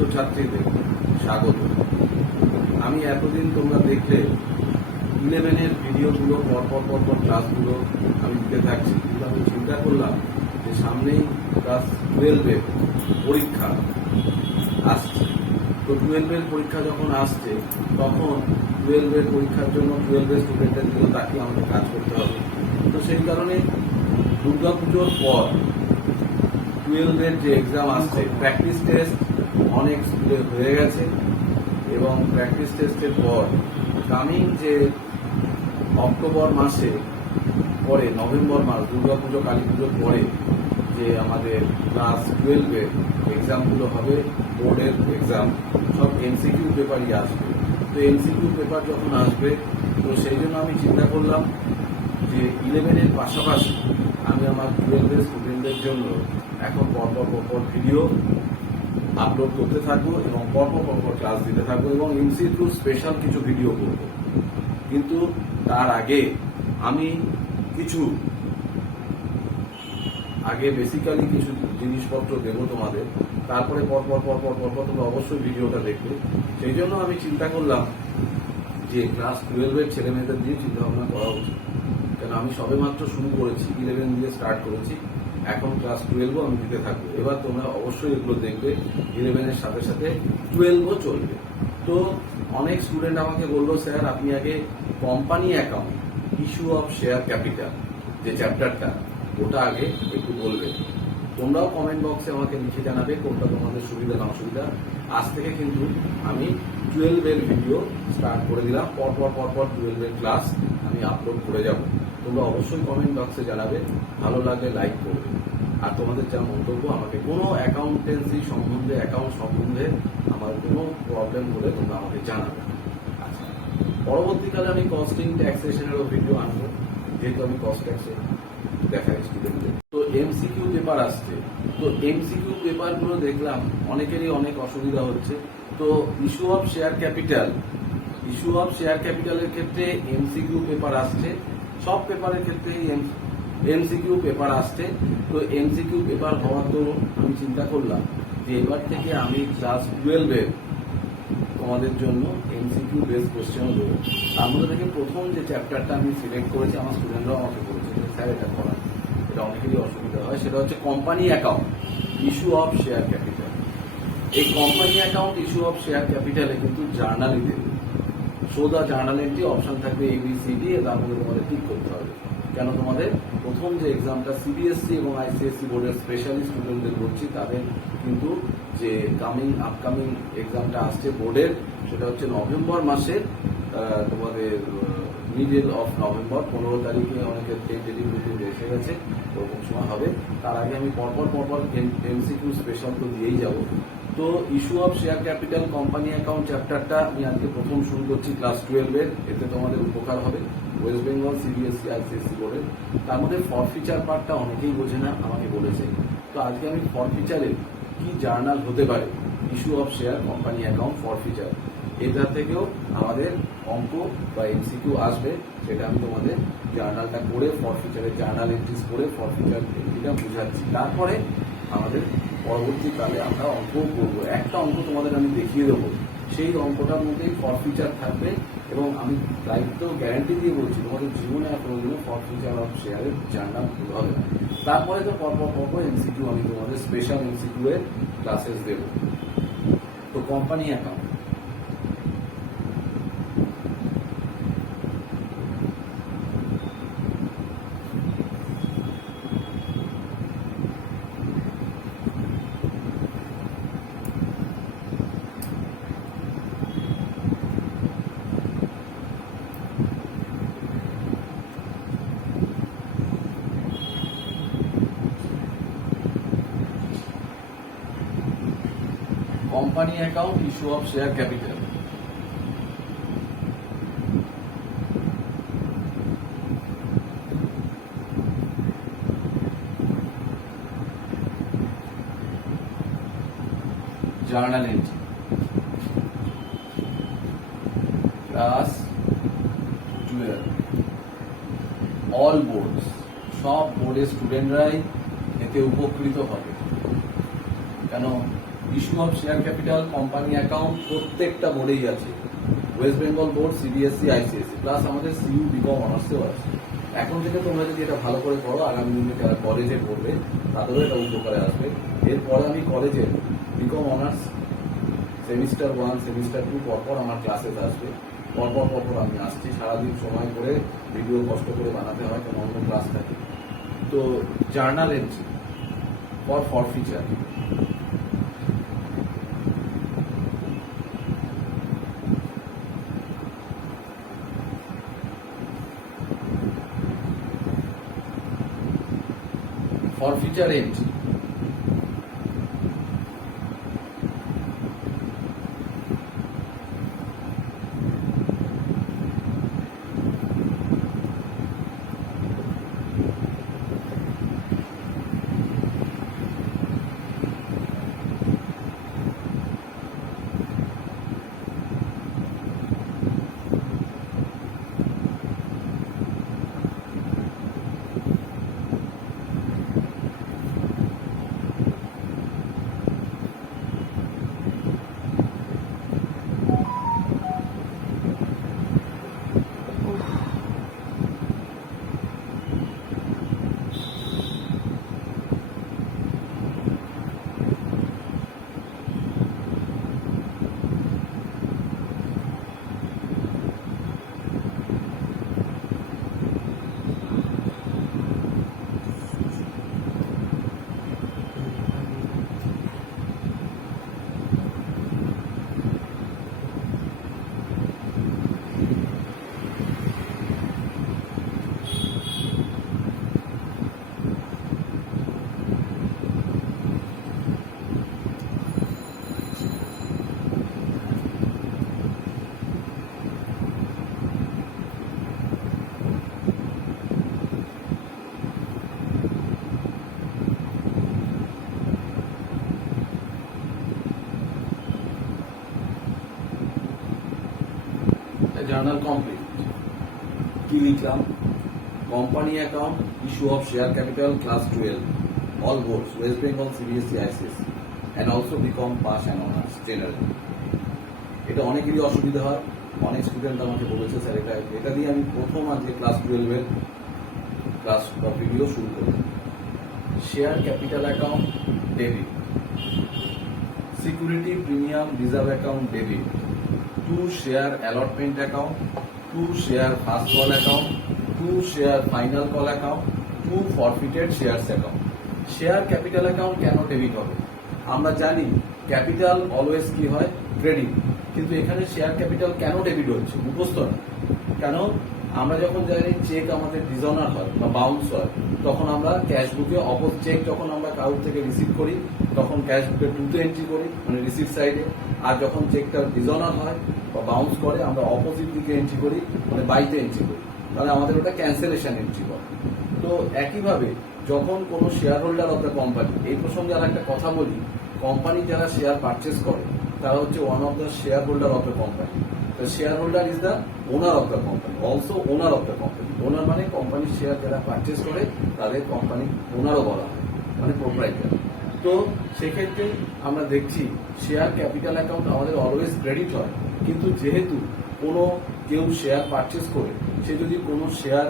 ছাত্রছাত্রীদের স্বাগত। আমি এতদিন তোমরা দেখলে 11-এর ভিডিওগুলো পরপর ক্লাসগুলো আমি দিতে থাকছি, কিন্তু আমি চিন্তা করলাম যে সামনেই ক্লাস 12-এর পরীক্ষা আসছে। তো 12-এর পরীক্ষা যখন আসছে তখন 12-এর পরীক্ষার জন্য 12-এর স্টুডেন্টদের দিকে তাকিয়ে আমাকে কাজ করতে হবে। তো সেই কারণে দুর্গাপুজোর পর 12-এর যে এক্সাম আসছে, প্র্যাকটিস টেস্ট অনেক স্কুলে হয়ে গেছে এবং প্র্যাকটিস টেস্টের পর কামিং যে অক্টোবর মাসে পরে নভেম্বর মাস দুর্গাপুজো কালী পুজোর পরে যে আমাদের ক্লাস 12-এর এক্সামগুলো হবে, বোর্ডের এক্সাম, সব এমসিকিউ পেপারই আসবে। তো এমসিকিউ পেপার যখন আসবে তো সেই জন্য আমি চিন্তা করলাম যে 11-এর পাশাপাশি আমি আমার 12-এর স্টুডেন্টদের জন্য এখন পরপর ভিডিও আপলোড করতে থাকবো এবং পরপর ক্লাস দিতে থাকবো এবং এমসিকিউ স্পেশাল কিছু ভিডিও করবো। কিন্তু তার আগে আমি বেসিক্যালি কিছু জিনিসপত্র দেবো তোমাদের, তারপরে পরপর তোমরা অবশ্যই ভিডিওটা দেখবে। সেই জন্য আমি চিন্তা করলাম যে ক্লাস 12-এর ছেলে মেয়েদের দিয়ে চিন্তা ভাবনা করা উচিত, কেন আমি সবে মাত্র শুরু করেছি, 11 দিয়ে স্টার্ট করেছি, এখন ক্লাস 12ও আমি দিতে থাকবো। এবার তোমরা অবশ্যই এগুলো দেখবে, 11-এর সাথে সাথে 12ও চলবে। তো অনেক স্টুডেন্ট আমাকে বললো, স্যার আপনি আগে company account issue of share capital যে চ্যাপ্টারটা, ওটা আগে একটু বলবে। তোমরাও কমেন্ট বক্সে আমাকে লিখে জানাবে কোনটা তোমাদের সুবিধা না অসুবিধা। আজ থেকে কিন্তু আমি 12-এর ভিডিও স্টার্ট করে দিলাম, পরপর 12-এর ক্লাস আমি আপলোড করে যাব। তোমরা অবশ্যই কমেন্ট বক্সে জানাবে, ভালো লাগলে লাইক করবে। আর তোমাদের যা মন্তব্য, আমাকে কোনো অ্যাকাউন্টেন্সি সম্বন্ধে, অ্যাকাউন্ট সম্বন্ধে আমার কোনো প্রবলেম হলে তোমরা আমাকে জানাবে। আচ্ছা, পরবর্তীকালে আমি কস্টিং ট্যাক্সেশনেরও ভিডিও আনবো, যেহেতু আমি কস্ট ট্যাক্সে দেখাই স্টুডেন্টদের। তো এমসিকিউ পেপার আসছে, তো এমসিকিউ পেপারগুলো দেখলাম অনেকেরই অনেক অসুবিধা হচ্ছে। তো ইস্যু অফ শেয়ার ক্যাপিটালের ক্ষেত্রে এমসিকিউ পেপার আসছে, সব পেপারের ক্ষেত্রে এমসিকিউ পেপার আসছে। তো এমসিকিউ পেপার হওয়ার তো আমি চিন্তা করলাম যে এবার থেকে আমি ক্লাস 12-এর তোমাদের জন্য এমসিকিউ বেস কোশ্চেনও দেবো। তার মধ্যে থেকে প্রথম যে চ্যাপ্টারটা আমি সিলেক্ট করেছি, আমার স্টুডেন্টরাও আমাকে বলেছে যে স্যার এটা করা, এটা অনেকেরই অসুবিধা হয়, সেটা হচ্ছে company account issue of share capital. এই company account issue of share ক্যাপিটালে কিন্তু জার্নালি দেবে, সোজা জার্নাল এন্ট্রি অপশন থাকবে ABCD, তার মধ্যে তোমাদের ঠিক করতে হবে। কেন, তোমাদের প্রথম যে এক্সামটা সিবিএসসি এবং আইসিএসসি বোর্ডের স্পেশালি স্টুডেন্টদের বলছি, তাদের কিন্তু যে আপকামিং এক্সামটা আসছে বোর্ডের, সেটা হচ্ছে নভেম্বর মাসের তোমাদের মিডল অফ নভেম্বর, 15 তারিখে অনেকের টেন্টেটিভ মিটিং এসে গেছে, ওরকম সময় হবে। তার আগে আমি পরপর এমসিকিউ স্পেশাল তো দিয়েই যাব। তো issue of share capital company account চ্যাপ্টারটা আমি আজকে প্রথম শুরু করছি ক্লাস 12-এর, এতে তোমাদের উপকার হবে ওয়েস্ট বেঙ্গল সিবিএসসি আইসিএসসি বোর্ডের। তার মধ্যে ফরফিচার পার্টটা অনেকেই বোঝে না, আমাকে বলেছে। তো আজকে আমি ফরফিচারের কি জার্নাল হতে পারে, issue of share company account forfeiture, এটা থেকেও আমাদের অঙ্ক বা এমসিকিউ আসবে, সেটা আমি তোমাদের জার্নালটা করে ফরফিচারের জার্নাল এন্ট্রিজ করে ফরফিচার এন্ট্রিটা বুঝাচ্ছি। তারপরে আমাদের পরবর্তীকালে আমরা অঙ্কও করবো, একটা অঙ্ক তোমাদের আমি দেখিয়ে দেবো, সেই অঙ্কটার মধ্যেই ফরফিচার থাকবে এবং আমি দায়িত্ব গ্যারান্টি দিয়ে বলছি তোমাদের জীবনে আর কোনোদিনও ফরফিচার অফ শেয়ারের জার্নাল ভুল হবে না। তারপরে তো পরপর এমসিকিউ আমি তোমাদের স্পেশাল এমসিকিউ এর ক্লাসেস দেবো। তো company account, company account issue of share capital. Journal entry class 12, all boards, সব বোর্ডের স্টুডেন্টরাই এতে উপকৃত হবে। কেন, issue of share capital, company account প্রত্যেকটা বোর্ডেই আছে। West Bengal board, CBSE, ICSE, plus আমাদের সিইউ বিকম অনার্সেও আছে। এখন থেকে তোমরা যদি এটা ভালো করে করো, আগামী দিনে যারা কলেজে পড়বে তাদেরও এটা উপকারে আসবে। এরপরে আমি কলেজে বিকম অনার্স সেমিস্টার 1, সেমিস্টার 2 পরপর আমার ক্লাসেস আসবে। পরপর আমি আসছি, সারাদিন সময় করে ভিডিও কষ্ট করে বানাতে হয়, কোনো অন্য ক্লাস থাকে। তো journal entry forfeiture, entry. Journal complete. কি লিখলাম? Company account, issue of share capital, class 12, all boards, West Bengal, CBSE, ICSE, and also BCom pass and honours general. এটা অনেকেরই অসুবিধা হয়, অনেক স্টুডেন্ট আমাকে বলেছে স্যার এটা দিয়ে আমি প্রথম আজকে ক্লাস 12-এর ক্লাস বা ভিডিও শুরু করি। Share capital account debit, security premium reserve account debit, to share allotment account, to share first call account, to share final call account, to forfeited shares account. Share capital account কেন debit হবে? আমরা জানি capital always কি হয়? Credit. কিন্তু এখানে share capital কেন debit হচ্ছে? মুখস্থ না। কেন? আমরা যখন জানি চেক আমাদের ডিসঅনার হয় বা বাউন্স হয়, তখন আমরা ক্যাশ বুকে চেক যখন আমরা কারোর থেকে রিসিভ করি তখন ক্যাশ বুকে টুতে এন্ট্রি করি, মানে রিসিভ সাইডে। আর যখন চেকটা ডিসঅনার হয় বা বাউন্স করে আমরা অপোজিট দিকে এন্ট্রি করি, মানে বাইতে এন্ট্রি করি। তাহলে আমাদের ওটা ক্যান্সেলেশন এন্ট্রি করে। তো একইভাবে যখন কোনো share holder of the company, এই প্রসঙ্গে আর একটা কথা বলি, কোম্পানি যারা শেয়ার পারচেস করে তারা হচ্ছে one of the share holder of the company. The shareholder is the owner of the company, also owner of the company. Owner মানে কোম্পানির শেয়ার যারা পারচেস করে তাদের কোম্পানি ওনারও বলা হয়, মানে প্রোপ্রাইটার। তো সেক্ষেত্রে আমরা দেখছি শেয়ার ক্যাপিটাল অ্যাকাউন্ট আমাদের অলওয়েজ ক্রেডিট হয়, কিন্তু যেহেতু কোনো কেউ শেয়ার পারচেস করে, সে যদি কোনো শেয়ার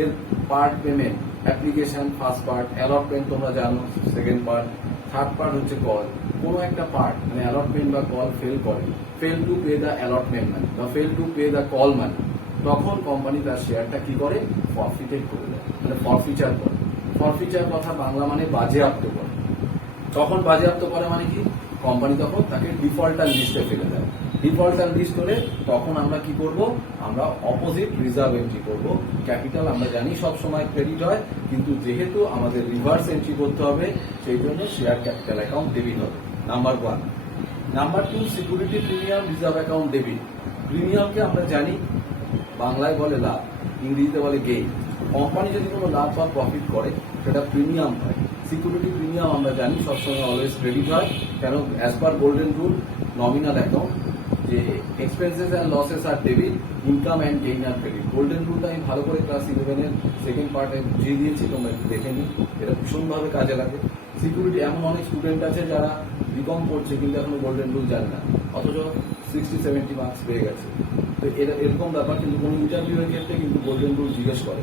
এর part payment, application first part, allotment তোমরা জানো সেকেন্ড পার্ট, থার্ড পার্ট হচ্ছে কল, কোনো একটা পার্ট মানে অ্যালটমেন্ট বা কল ফেল করে, fail to pay the allotment money বা fail to pay the call money, তখন কোম্পানি তার শেয়ারটা কি করে? ফরফিটেড করে দেয়, মানে ফরফিচার করে। ফরফিচার কথা বাংলা মানে বাজেয়াপ্ত করে। তখন বাজেয়াপ্ত করে মানে কি? কোম্পানি তখন তাকে ডিফল্টার লিস্টে ফেলে দেয়। ডিফল্টার লিস্ট হলে তখন আমরা কি করব? আমরা অপোজিট রিজার্ভ এন্ট্রি করব। ক্যাপিটাল আমরা জানি সব সময় ক্রেডিট হয়, কিন্তু যেহেতু আমাদের রিভার্স এন্ট্রি করতে হবে সেই জন্য শেয়ার ক্যাপিটাল অ্যাকাউন্ট ডেবিট হবে, number 1। Number 2, security premium reserve account debit. প্রিমিয়ামকে আমরা জানি বাংলায় বলে লাভ, ইংরেজিতে বলে গেইন। কোম্পানি যদি কোনো লাভ বা প্রফিট করে সেটা প্রিমিয়াম হয়। সিকিউরিটি প্রিমিয়াম আমরা জানি সবসময় অলওয়েজ ক্রেডিট হয়, কেন? As per golden rule, nominal account, যে এক্সপেন্সেস অ্যান্ড লসেস আর ডেবিট, ইনকাম অ্যান্ড গেইন আর ক্রেডিট। গোল্ডেন রুলটা আমি ভালো করে ক্লাস 11-এর সেকেন্ড পার্টে বুঝিয়ে দিয়েছি, তোমরা একটু দেখে নিই, এটা ভীষণভাবে কাজে লাগে। সিকিউরিটি এমন অনেক স্টুডেন্ট আছে যারা বিকম করছে কিন্তু এখনো গোল্ডেন রুল জানে না, অথচ 60-70 মার্কস পেয়ে গেছে। তো এরকম ব্যাপার, কিন্তু কোনো ইন্টারভিউয়ের ক্ষেত্রে কিন্তু গোল্ডেন রুল জিজ্ঞেস করে,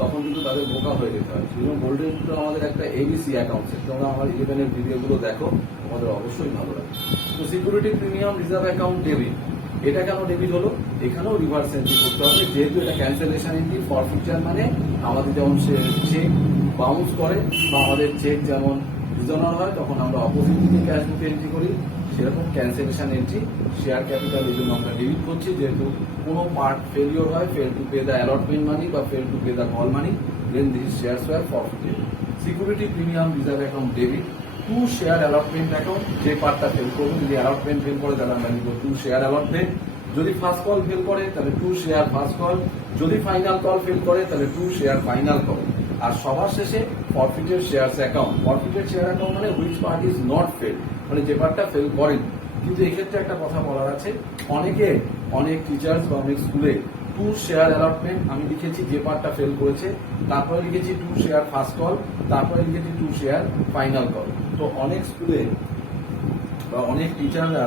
তখন কিন্তু তাদের বোকা হয়ে যেতে হয়। এবং গোল্ডেন রুল আমাদের একটা এবিসি অ্যাকাউন্ট, তোমরা আমার 11-এর ভিডিওগুলো দেখো, আমাদের অবশ্যই ভালো লাগে। তো security premium reserve account debit, এটা কেন ডেবিট হলো? এখানেও রিভার্স এন্ট্রি করতে হবে, যেহেতু এটা ক্যান্সেলেশন এন্ট্রি ফর ফিউচার, মানে আমাদের যেমন চেক বাউন্স করে বা আমাদের চেক যেমন রিজনাল হয় তখন আমরা অপোজিট দিকে ক্যাশ বুকে এন্ট্রি করি, সেরকম ক্যান্সেলেশন এন্ট্রি শেয়ার ক্যাপিটাল এই জন্য আমরা ডেবিট করছি। যেহেতু কোনো পার্ট ফেলিওর হয়, fail to pay the allotment money বা fail to pay the call money, then this shares were forfeited. Security premium reserve account debit to share allotment account, যে পার্টটা ফেল করবে, যদি অ্যালটমেন্ট ফেল করে তাহলে আমরা নিব টু শেয়ার অ্যালটমেন্ট, যদি ফার্স্ট কল ফেল করে তাহলে টু শেয়ার ফার্স্ট কল, যদি ফাইনাল কল ফেল করে তাহলে টু শেয়ার ফাইনাল কল। আর সবার শেষে forfeited shares account. Forfeited share account মানে which part is not fail, মানে যে পার্টটা ফেল করেন। কিন্তু এক্ষেত্রে একটা কথা বলার আছে, অনেক টিচার্স বা অনেক স্কুলে টু শেয়ার অ্যালটমেন্ট আমি লিখেছি যে পার্টটা ফেল করেছে, তারপরে লিখেছি টু শেয়ার ফার্স্ট কল, তারপরে লিখেছি টু শেয়ার ফাইনাল কল। তো অনেক স্কুলে বা অনেক টিচাররা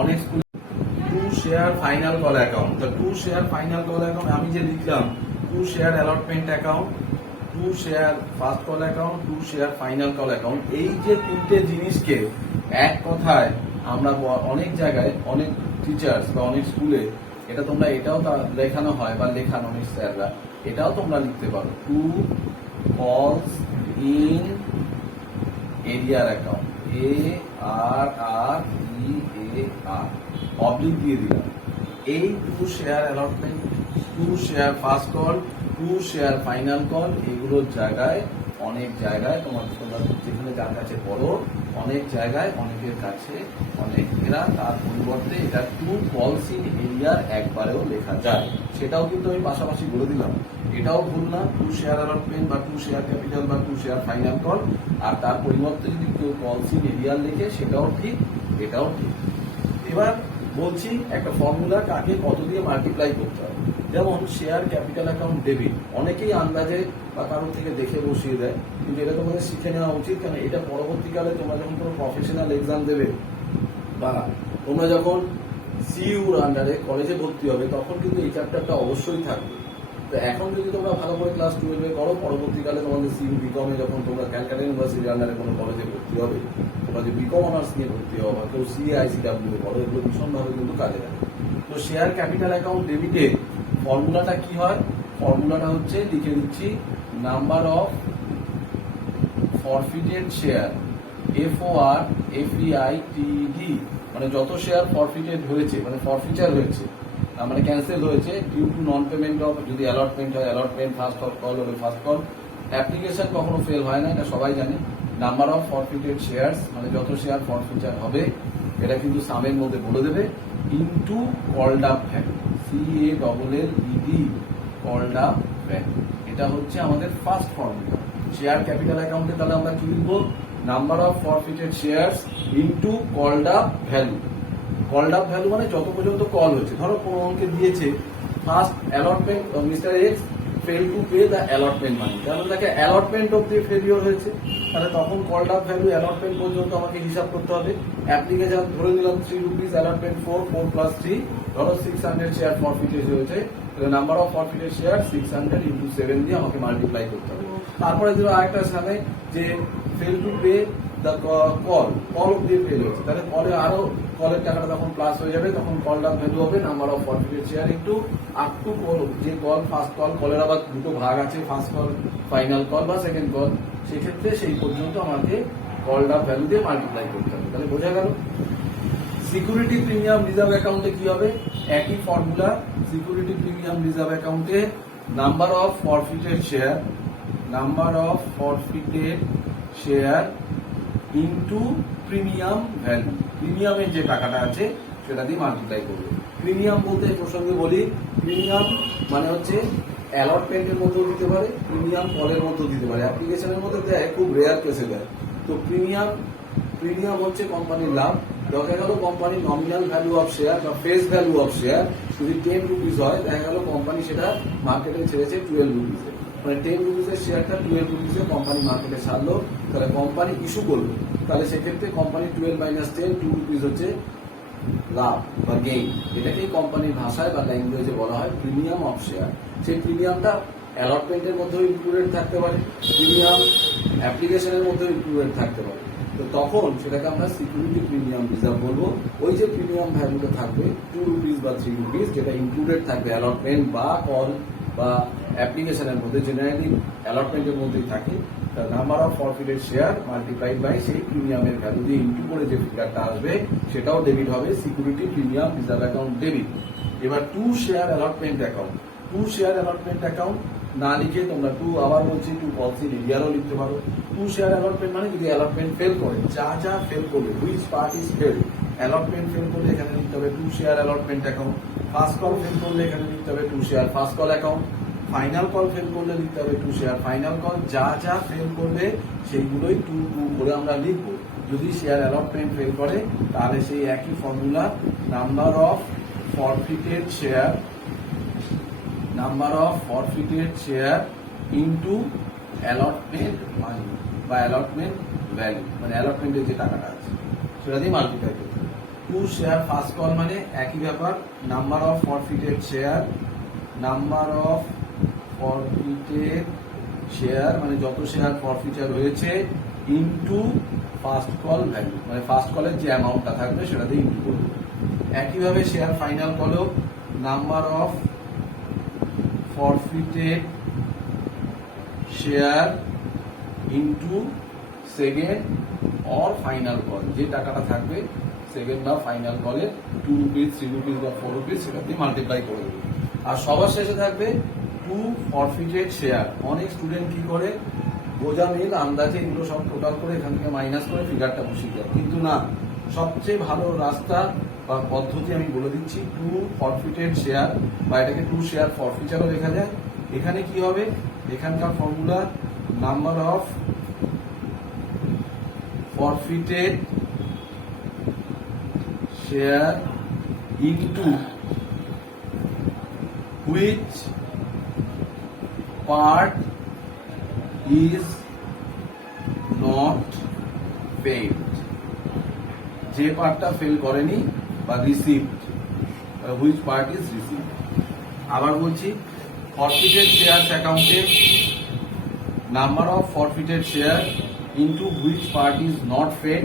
অনেক স্কুলে to share final call account, তো to share final call account আমি যে লিখলাম to share allotment account, to share first call account, to share final call account, এই যে তিনটে জিনিসকে এক কথায় আমরা অনেক জায়গায় অনেক টিচার্স বা অনেক স্কুলে এটা তোমরা এটাও লেখানো হয় বা লেখানো অনেক স্যাররা এটাও তোমরা লিখতে পারো, টু কলস ইন এরিয়ার অ্যাকাউন্ট, ARREAR অবলিক দিয়ে দিলাম। এই two share allotment, two share first call, two share final call, এগুলোর জায়গায় অনেক জায়গায় তোমরা যেখানে যার কাছে পড়ো অনেক জায়গায় অনেকের কাছে অনেকেরা তার পরিবর্তে এটা টু কলস ইন এরিয়ার একবারেও লেখা যায়, সেটাও কিন্তু আমি পাশাপাশি বলে দিলাম। এটাও ভুল না, টু শেয়ার অ্যালটমেন্ট বা টু শেয়ার ক্যাপিটাল বা টু শেয়ার ফাইনাল কল, আর তার পরিবর্তে যদি কেউ কলস ইন এরিয়ার লেখে সেটাও ঠিক, এটাও ঠিক। এবার বলছি একটা ফর্মুলা কাকে কত দিয়ে মাল্টিপ্লাই করতে হবে। যেমন শেয়ার ক্যাপিটাল অ্যাকাউন্ট ডেবিট অনেকেই আন্দাজে বা কারোর থেকে দেখে বসিয়ে দেয়, কিন্তু এটা তোমাদের শিখে নেওয়া উচিত, কেন এটা পরবর্তীকালে তোমরা যখন কোনো প্রফেশনাল এক্সাম দেবে বা তোমরা যখন সিইউর আন্ডারে কলেজে ভর্তি হবে তখন কিন্তু এই চ্যাপ্টারটা অবশ্যই থাকবে। তো এখন যদি তোমরা ভালো করে ক্লাস 12-এ করো, পরবর্তীকালে তোমাদের সিইউ বিকমে যখন তোমরা ক্যালকাটা ইউনিভার্সিটির আন্ডারে কোনো কলেজে ভর্তি হবে, তোমরা যে বিকম অনার্স নিয়ে ভর্তি হবো বা কেউ CAICW করো, এগুলো ভীষণভাবে কিন্তু কাজে লাগে। তো শেয়ার ক্যাপিটাল অ্যাকাউন্ট ডেবিটে ফর্মুলাটা কি হয়? ফর্মুলাটা হচ্ছে লিখে দিচ্ছি, number of forfeited share, FORFEITED, মানে যত শেয়ার ফরফিটেড হয়েছে মানে ফরফিচার হয়েছে মানে ক্যান্সেল হয়েছে due to non payment of, যদি অ্যালটমেন্ট হয় অ্যালটমেন্ট, ফার্স্ট কল হলে ফার্স্ট কল, অ্যাপ্লিকেশন কখনো ফেল হয় না, এটা সবাই জানে। নাম্বার অফ ফরফিটেড শেয়ারস মানে যত শেয়ার ফরফিচার হবে, এটা কিন্তু সামের মধ্যে বলে দেবে, into called up value, CALLED called up value, এটা হচ্ছে আমাদের ফার্স্ট ফর্মুলা। শেয়ার ক্যাপিটাল অ্যাকাউন্টে তাহলে আমরা কি লিখবো? Number of forfeited shares into called up value. Called up value মানে যত পর্যন্ত কল হয়েছে, ধরো কোনো অঙ্কে দিয়েছে first allotment mister X fail to pay the allotment money, কারণ তাকে অ্যালটমেন্ট অব্দি ফেলিওর হয়েছে, তাহলে তখন কলড আপ ভ্যালু অ্যালটমেন্ট পর্যন্ত আমাকে হিসাব করতে হবে। অ্যাপ্লিকেশন ধরে নিলাম 3 রুপিস, অ্যালটমেন্ট 4 + 3, ধরো 600 শেয়ার ফরফিটেড হয়েছে, তাহলে নাম্বার অফ ফরফিটেড শেয়ার 600 × 7 দিয়ে আমাকে মাল্টিপ্লাই করতে হবে। তারপরে ধরো আরেকটা সামনে যে fail to pay the call অব্দি ফেল হয়েছে, তাহলে কলে আরো কলের টাকাটা তখন প্লাস হয়ে যাবে, তখন কল আপ ভ্যালু হবে number of forfeited share into up to call, যে কল ফার্স্ট কল, কলের আবার দুটো ভাগ আছে, ফার্স্ট কল ফাইনাল কল বা সেকেন্ড কল, সেক্ষেত্রে সেই পর্যন্ত আমাকে কলড আপ ভ্যালু দিয়ে মাল্টিপ্লাই করতে হবে। তাহলে বোঝা গেল। সিকিউরিটি প্রিমিয়াম রিজার্ভ অ্যাকাউন্টে কি হবে? একই ফর্মুলা। সিকিউরিটি প্রিমিয়াম রিজার্ভ অ্যাকাউন্টে number of forfeited share, number of forfeited share into premium value, প্রিমিয়ামের যে টাকাটা আছে সেটা দিয়ে মাল্টিপ্লাই করবে। প্রিমিয়াম বলতে প্রসঙ্গে বলি, প্রিমিয়াম মানে হচ্ছে অ্যালটমেন্টের মধ্যেও দিতে পারে, প্রিমিয়াম কলের মধ্যেও দিতে পারে, অ্যাপ্লিকেশনের মধ্যে দেয়, খুব রেয়ার কেসে দেয়। তো প্রিমিয়াম হচ্ছে কোম্পানির লাভ। দেখা গেল কোম্পানির নমিনাল ভ্যালু অফ শেয়ার বা ফেস ভ্যালু অফ শেয়ার যদি 10 রুপিস হয়, দেখা গেল কোম্পানি সেটা মার্কেটে ছেড়েছে 12 রুপিসে, মানে 10 রুপিসের শেয়ারটা 12 রুপিসে কোম্পানি মার্কেটে ছাড়লো, তাহলে কোম্পানি ইস্যু করলো, তাহলে সেক্ষেত্রে কোম্পানি 12 মাইনাস 10 2 রুপিস হচ্ছে লাভ বা গেইন। এটাকেই কোম্পানির ভাষায় বা ল্যাঙ্গুয়েজে বলা হয় প্রিমিয়াম অফ শেয়ার। সেই প্রিমিয়ামটা অ্যালটমেন্টের মধ্যেও ইনক্লুডেড থাকতে পারে, প্রিমিয়াম অ্যাপ্লিকেশনের মধ্যেও ইনক্লুডেড থাকতে পারে। তো তখন সেটাকে আমরা সিকিউরিটি প্রিমিয়াম রিজার্ভ বলবো। ওই যে প্রিমিয়াম ভ্যালুটা থাকবে 2 রুপিস বা 3 রুপিস, যেটা ইনক্লুডেড থাকবে অ্যালটমেন্ট বা কল বা অ্যাপ্লিকেশনের মধ্যে, জেনারেলি অ্যালটমেন্টের মধ্যেই থাকে। Number of forfeited share multiplied by সেই প্রিমিয়ামের ভ্যালু দিয়ে ইনটু করে যে ফিগারটা আসবে সেটাও ডেবিট হবে, security premium reserve account debit. এবার 2 share allotment account, 2 share allotment account না লিখে তোমরা 2 আবার বলছি 2 পলিসি রিডিয়ারও লিখতে পারো। 2 শেয়ার অ্যালটমেন্ট মানে যদি অ্যালটমেন্ট ফেল করে, যা যা ফেল করবে, which part is fail, allotment fail করলে এখানে লিখতে হবে 2 share allotment account, first call fail করলে এখানে লিখতে হবে 2 share first call account, final call fail করলে লিখতে হবে 2 শেয়ার ফাইনাল কল। যা যা ফেল করবে সেইগুলোই 2 2 করে আমরা লিখবো। যদি শেয়ার অ্যালটমেন্ট ফেল করে তাহলে সেই একই formula, number of forfeited share, number of forfeited share into allotment money বা অ্যালটমেন্ট ভ্যালু, মানে অ্যালটমেন্টের যে টাকাটা আছে সেটা দিয়ে মাল্টিপ্লাই করতে হবে। 2 শেয়ার ফার্স্ট কল মানে একই ব্যাপার, number of forfeited share, number of forfeited share মানে যত শেয়ার ফরফিচার হয়েছে ইনটু ফার্স্ট কল ভ্যালু, মানে ফার্স্ট কলের যে অ্যামাউন্টটা থাকবে সেটা দিয়ে ইনটু করবো। একইভাবে শেয়ার ফাইনাল কলও number of forfeited share into second or final call, যে টাকাটা থাকবে সেকেন্ড বা ফাইনাল কলের 2 রুপিস 3 রুপিস বা 4 রুপিস সেটা দিয়ে মাল্টিপ্লাই করে দেবে। আর সবার শেষে থাকবে 2 ফরফিটেড শেয়ার। অনেক স্টুডেন্ট কি করে বোঝা মিল আন্দাজে এগুলো সব টোটাল করে এখান থেকে মাইনাস করে ফিগারটা বসিয়ে দেয়, কিন্তু না, সবচেয়ে ভালো রাস্তা বা পদ্ধতি আমি বলে দিচ্ছি 2 ফরফিটেড শেয়ার, বা এটাকে 2 শেয়ার ফরফিচারও লেখা যায়। এখানে কি হবে, এখানকার formula number of forfeited share into which part is not paid, যে পার্টটা ফেল করেনি বা received, which part is received. আবার বলছি, ফরফিটেড শেয়ার অ্যাকাউন্টে number of forfeited share into which part is not paid,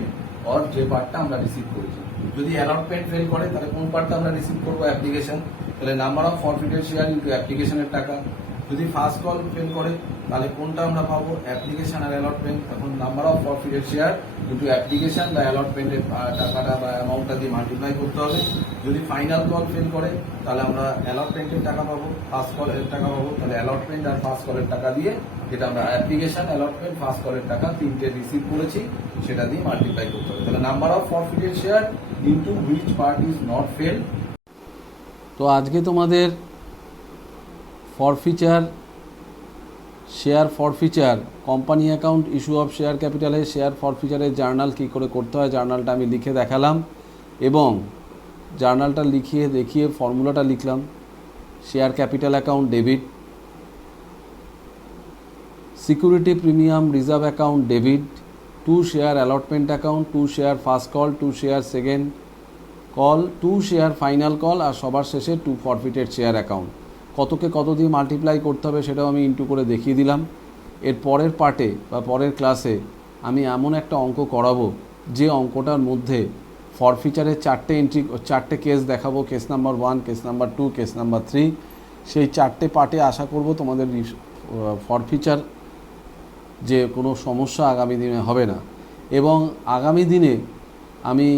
or যে পার্টটা আমরা রিসিভ করেছি। যদি অ্যালটমেন্ট ফেল করে তাহলে কোন পার্টটা আমরা রিসিভ করবো, অ্যাপ্লিকেশন, তাহলে number of forfeited share into অ্যাপ্লিকেশনের টাকা। যদি ফার্স্ট কল ফেল করে তাহলে কোনটা আমরা পাবো, অ্যাপ্লিকেশন আর অ্যালটমেন্ট, তখন নাম্বার অফ ফরফিটেড শেয়ার কিন্তু অ্যাপ্লিকেশন বা অ্যালটমেন্টের টাকাটা বা অ্যামাউন্টটা দিয়ে মাল্টিপ্লাই করতে হবে। যদি ফাইনাল কল ফেল করে তাহলে আমরা অ্যালটমেন্টের টাকা পাবো, ফার্স্ট কলের টাকা পাবো, তাহলে অ্যালটমেন্ট আর ফার্স্ট কলের টাকা দিয়ে, যেটা আমরা অ্যাপ্লিকেশন অ্যালটমেন্ট ফার্স্ট কলের টাকা তিনটে রিসিভ করেছি সেটা দিয়ে মাল্টিপ্লাই করতে হবে। তাহলে number of forfeited share into which part is not fail. তো আজকে তোমাদের forfeiture, share forfeiture, company account, issue of share ক্যাপিটালে শেয়ার ফরফিচারের জার্নাল কী করে করতে হয় জার্নালটা আমি লিখে দেখালাম, এবং জার্নালটা লিখিয়ে দেখিয়ে ফর্মুলাটা লিখলাম। Share capital account debit, security premium reserve account debit, 2 share allotment account, 2 share first call, 2 share second call, 2 share final call, আর সবার শেষে 2 ফরফিটেড শেয়ার অ্যাকাউন্ট। কতকে কত দিয়ে মাল্টিপ্লাই করতে হবে সেটাও আমি ইনটু করে দেখিয়ে দিলাম। এর পরের পার্টে বা পরের ক্লাসে আমি এমন একটা অঙ্ক করাবো যে অঙ্কটার মধ্যে ফরফিচারের 4টে এন্ট্রি, 4টে কেস দেখাবো, case number 1, case number 2, case number 3। সেই 4টে পার্টে আশা করব তোমাদের ফরফিচার যে কোনো সমস্যা আগামী দিনে হবে না। এবং আগামী দিনে আমি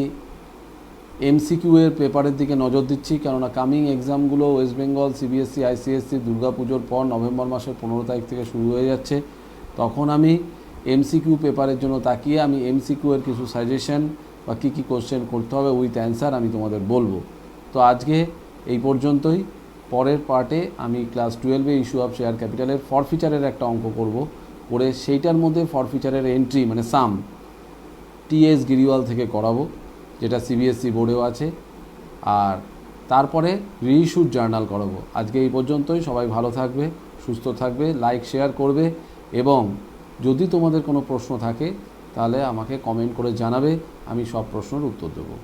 এমসিকিউ এর পেপারের দিকে নজর দিচ্ছি, কেননা কামিং এক্সামগুলো ওয়েস্ট বেঙ্গল, সিবিএসসি, আইসিএসসি দুর্গাপুজোর পর নভেম্বর মাসের 15 তারিখ থেকে শুরু হয়ে যাচ্ছে। তখন আমি এমসিকিউ পেপারের জন্য তাকিয়ে আমি এমসিকিউ এর কিছু সাজেশন বা কী কী কোশ্চেন করতে হবে উইথ অ্যান্সার আমি তোমাদের বলবো। তো আজকে এই পর্যন্তই। পরের পার্টে আমি ক্লাস 12-এ ইস্যু অফ শেয়ার ক্যাপিটালের ফরফিচারের একটা অঙ্ক করব, করে সেইটার মধ্যে ফরফিচারের এন্ট্রি মানে সাম টিএস গিরিওয়াল থেকে করাবো, যেটা সিবিএসসি বোর্ডেও আছে। আর তারপরে রিইস্যুড জার্নাল করাবো। আজকে এই পর্যন্তই। সবাই ভালো থাকবে, সুস্থ থাকবে, লাইক শেয়ার করবে এবং যদি তোমাদের কোনো প্রশ্ন থাকে তাহলে আমাকে কমেন্ট করে জানাবে, আমি সব প্রশ্নের উত্তর দেবো।